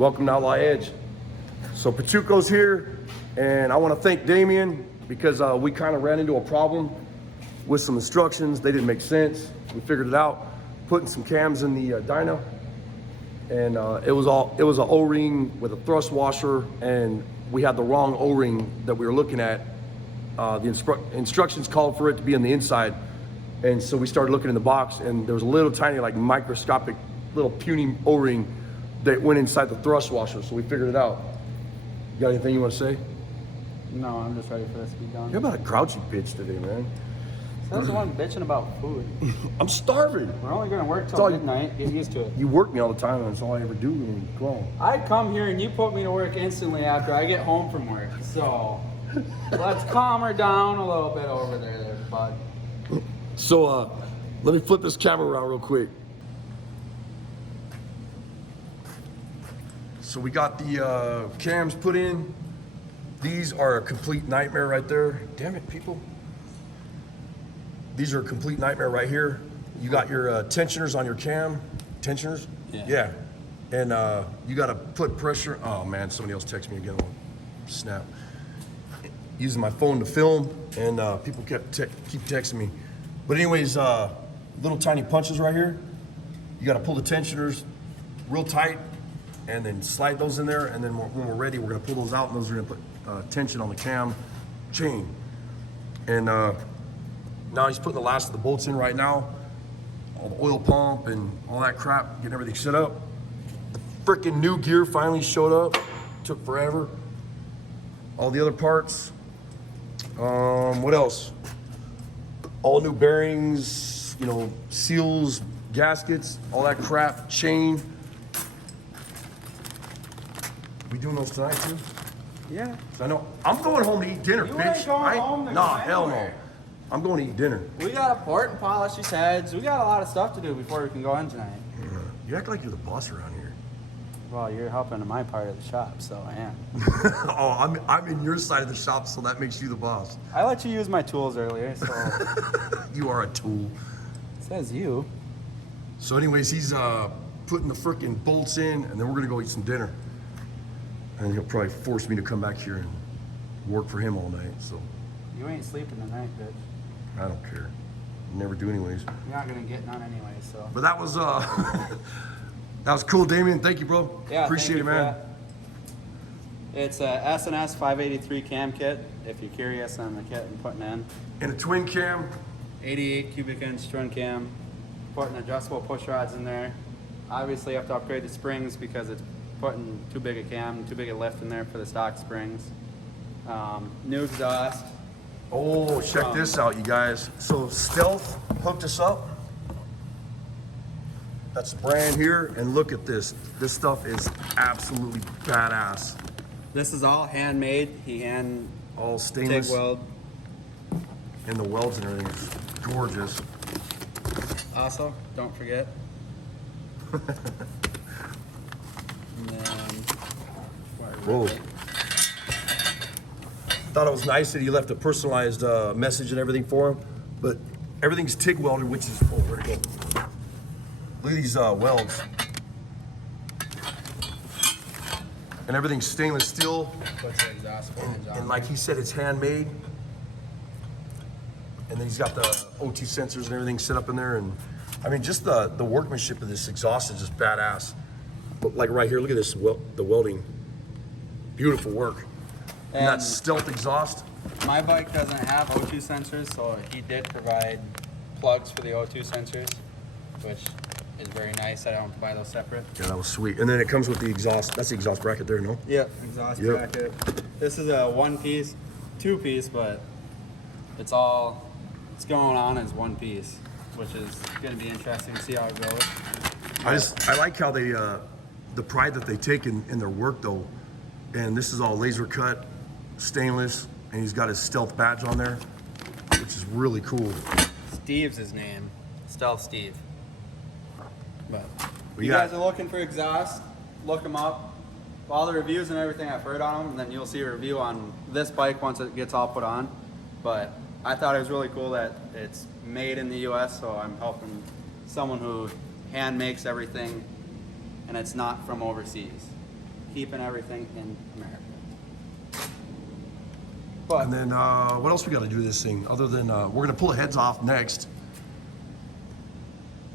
Welcome to Outlaw Edge. So Pachuco's here, and I want to thank Damien because we kind of ran into a problem with some instructions. They didn't make sense. We figured it out, putting some cams in the dyno, and it was an O-ring with a thrust washer, and we had the wrong O-ring that we were looking at. The instructions called for it to be on the inside, and so we started looking in the box, and there was a little tiny, like microscopic, little puny O-ring that went inside the thrust washer. So we figured it out. You got anything you want to say? No, I'm just ready for this to be done. You're about a grouchy bitch today, man. So that's the one bitching about food. I'm starving. We're only going to work till midnight. Get used to it. You work me all the time, and that's all I ever do when you go home. I come here and you put me to work instantly after I get home from work. So let's calm her down a little bit over there, bud. So let me flip this camera around real quick. So we got the cams put in. These are a complete nightmare right there. Damn it, people. These are a complete nightmare right here. You got your tensioners on your cam. Tensioners? Yeah. And you got to put pressure. Oh man, somebody else texted me again. Snap. Using my phone to film, and people keep texting me. But anyways, little tiny punches right here. You got to pull the tensioners real tight, and then slide those in there, and then when we're ready, we're gonna pull those out, and those are gonna put tension on the cam chain. And now he's putting the last of the bolts in right now, all the oil pump and all that crap, getting everything set up. The freaking new gear finally showed up. Took forever. All the other parts. What else? All new bearings, you know, seals, gaskets, all that crap, chain. We doing those tonight too? Yeah. So I know I'm going home to eat dinner, You bitch. ain't going home to nah, go hell no. anywhere. I'm going to eat dinner. We got to port and polish these heads. We got a lot of stuff to do before we can go in tonight. You act like you're the boss around here. Well, you're helping in my part of the shop, so I am. Oh, I'm in your side of the shop, so that makes you the boss. I let you use my tools earlier, so You are a tool. says you. So anyways, he's putting the freaking bolts in, and then we're gonna go eat some dinner. And he'll probably force me to come back here and work for him all night, so You ain't sleeping tonight, bitch. I don't care. Never do anyways. You're not gonna get none anyway, so. But that was that was cool, Damien. Thank you, bro. Yeah, appreciate it, thank you man. for that. It's a S&S 583 cam kit, if you're curious on the kit I'm putting in. And a twin cam. 88 cubic inch twin cam, putting adjustable push rods in there. Obviously you have to upgrade the springs because it's putting too big a cam, too big a lift in there for the stock springs. New exhaust. Oh, check this out, you guys. So Stealth hooked us up. That's the brand here, and look at this. This stuff is absolutely badass. This is all handmade. He hand All TIG stainless, weld. and the welds and everything is gorgeous. Also, don't forget. And then, Whoa. Thought it was nice that he left a personalized message and everything for him, but everything's TIG welded, which is, oh, where'd it go? Look at these welds. And everything's stainless steel. puts the exhaust flange on. And like he said, it's handmade. And then he's got the O2 sensors and everything set up in there. And I mean, just the workmanship of this exhaust is just badass. But like right here, look at this, the welding. Beautiful work. And that Stealth exhaust. My bike doesn't have O2 sensors, so he did provide plugs for the O2 sensors, which is very nice. I don't have to buy those separate. Yeah, that was sweet. And then it comes with the exhaust. That's the exhaust bracket there, no? Yep, exhaust Yep. bracket. This is a one piece, two piece, but it's going on as one piece, which is going to be interesting to see how it goes. I like how they, the pride that they take in their work though. And this is all laser cut, stainless, and he's got his Stealth badge on there, which is really cool. Steve's his name, Stealth Steve. But We you got- guys are looking for exhaust, look them up. All the reviews and everything I've heard on them, and then you'll see a review on this bike once it gets all put on. But I thought it was really cool that it's made in the US, so I'm helping someone who hand makes everything and it's not from overseas. keeping everything in America. But And then what else we got to do to this thing? Other than we're gonna pull the heads off next.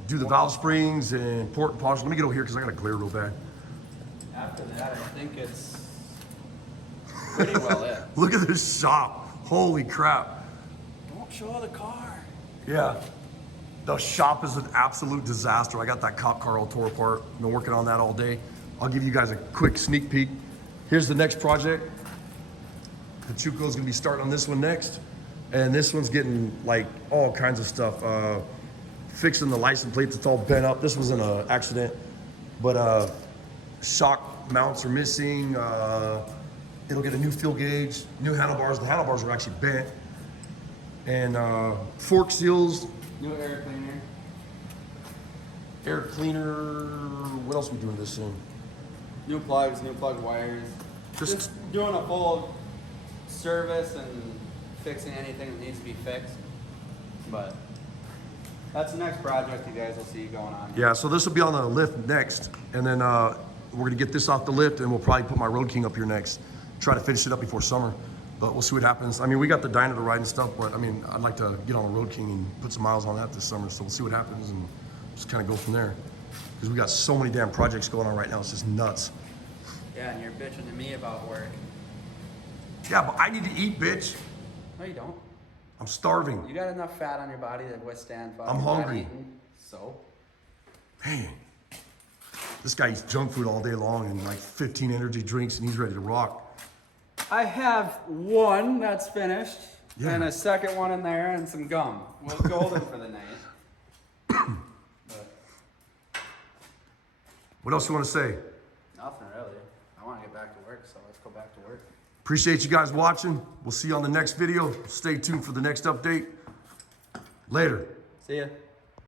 Do the valve springs and port and polish. Let me get over here because I got to glare real bad. after that, I think it's pretty well it. Look at this shop. Holy crap. Don't show the car. Yeah. The shop is an absolute disaster. I got that cop car all tore apart. Been working on that all day. I'll give you guys a quick sneak peek. Here's the next project. Pachuco's gonna be starting on this one next. And this one's getting like all kinds of stuff. Fixing the license plates, it's all bent up. This was an accident, but shock mounts are missing. It'll get a new fuel gauge, new handlebars. The handlebars are actually bent. And fork seals. New air cleaner. Air cleaner. What else are we doing this thing? New plugs, new plug wires. Just doing a full service and fixing anything that needs to be fixed. But that's the next project you guys will see going on. Yeah, so this will be on the lift next. And then we're gonna get this off the lift and we'll probably put my Road King up here next. Try to finish it up before summer. But we'll see what happens. I mean, we got the dyno to ride and stuff, but I mean, I'd like to get on the Road King and put some miles on that this summer. So we'll see what happens and just kind of go from there. Because we got so many damn projects going on right now. It's just nuts. Yeah, and you're bitching to me about work. Yeah, but I need to eat, bitch. No, you don't. I'm starving. You got enough fat on your body to withstand fucking I'm hungry. not eating, so. Man, this guy eats junk food all day long and like 15 energy drinks and he's ready to rock. I have one that's finished, Yeah. and a second one in there, and some gum. We're golden for the night. But What else you want to say? nothing really. I want to get back to work, so let's go back to work. Appreciate you guys watching. We'll see you on the next video. Stay tuned for the next update. Later. See ya.